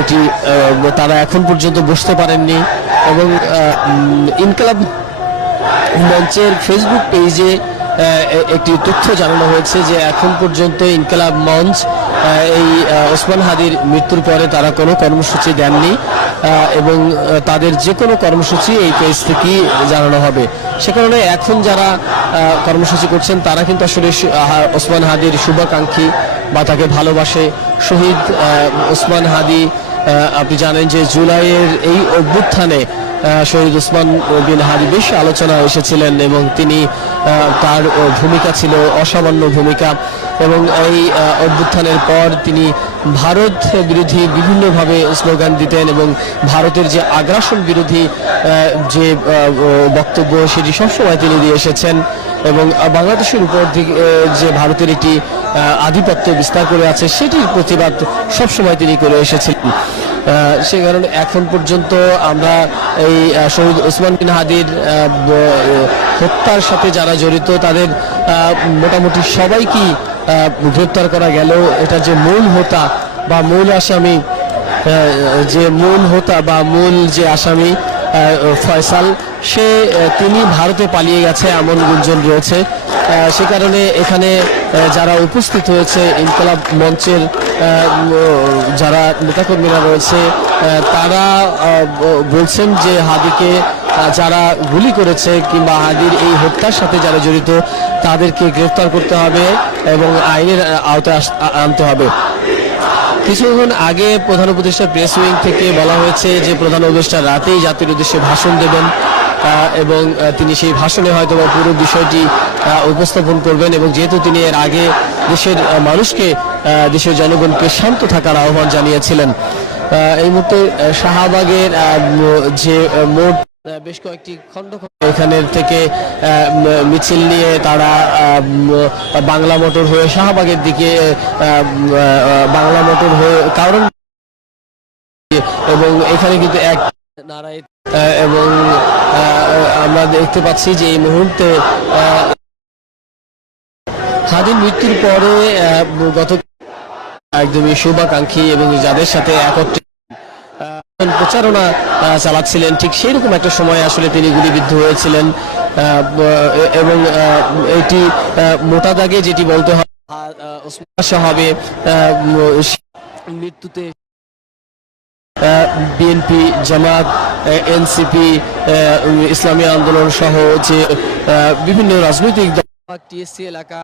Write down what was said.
এটি তারা এখন পর্যন্ত বসতে পারেননি এবং ইনকিলাব মঞ্চের ফেসবুক পেজে একটি তথ্য জানানো হয়েছে যে এখন পর্যন্ত ইনকিলাব মঞ্চ এই ওসমান হাদির মৃত্যুর পরে তারা কোনো কর্মসূচি দেননি এবং তাদের যে কোনো কর্মসূচি এই পেজ থেকেই জানানো হবে। সে কারণে এখন যারা কর্মসূচি করছেন তারা কিন্তু আসলে ওসমান হাদির শুভাকাঙ্ক্ষী বা তাকে ভালোবাসে। শহীদ ওসমান হাদি, আপনি জানেন যে জুলাইয়ের এই অভ্যুত্থানে শহীদ ওসমান বিন হাদি বেশ আলোচনা এসেছিলেন এবং তিনি তার ভূমিকা ছিল অসামান্য ভূমিকা এবং এই অভ্যুত্থানের পর তিনি ভারত বিরোধী বিভিন্নভাবে স্লোগান দিতেন এবং ভারতের যে আগ্রাসন বিরোধী যে বক্তব্য সেটি সবসময় তিনি দিয়ে এসেছেন এবং বাংলাদেশের উপর যে ভারতের একটি আধিপত্য বিস্তার করে আছে সেটির প্রতিবাদ সবসময় তিনি করে এসেছিলেন। সে কারণে এখন পর্যন্ত আমরা এই শহীদ ওসমান বিন হাদির হত্যার সাথে যারা জড়িত তাদের মোটামুটি সবাইকেই গ্রেপ্তার করা গেল। এটা যে মূল হোতা বা মূল আসামি মূল যে আসামি ফয়সাল তিনি ভারতে পালিয়ে গেছে এমন গুঞ্জন রয়েছে। সে কারণে এখানে যারা উপস্থিত হয়েছে ইনকিলাব মঞ্চের যারা নেতাকর্মীরা রয়েছে তারা বলছেন যে হাদিকে যারা গুলি করেছে কিংবা হাদির এই হত্যার সাথে যারা জড়িত তাদেরকে গ্রেফতার করতে হবে এবং আইনের আওতায় আনতে হবে। কিছুক্ষণ আগে প্রধান উপদেষ্টা প্রেস উইং থেকে বলা হয়েছে যে প্রধান উপদেষ্টা রাতেই জাতির উদ্দেশ্যে ভাষণ দেবেন এবং তিনি সেই ভাষণে হয়তো পুরো বিষয়টি উপস্থাপন করবেন এবং যেহেতু তিনি এর আগে দেশের মানুষকে দেশের জনগণকে শান্ত থাকার আহ্বান জানিয়েছিলেন। এই মুহূর্তে শাহবাগের যে মোট বেশ কয়েকটি খণ্ড এখানের থেকে মিছিল নিয়ে তারা বাংলা মোটর হয়ে শাহবাগের দিকে বাংলা মোটর হয়ে কারণ এবং এখানে কিন্তু এক নারায় এবং আমরা দেখতে পাচ্ছি যে এই মুহূর্তে হাদির মৃত্যুর পরে গত একদমই শুভাকাঙ্ক্ষী এবং যাদের সাথে একত্রে প্রচারণা চালাচ্ছিলেন ঠিক সেই রকম একটা সময় আসলে তিনি গুলিবিদ্ধ হয়েছিলেন এবং এটি মোটা দাগে যেটি বলতে হবে মৃত্যুতে বিএনপি, জামাত, এনসিপি, ইসলামী আন্দোলন সহ যে বিভিন্ন রাজনৈতিক দল টিএসসি এলাকা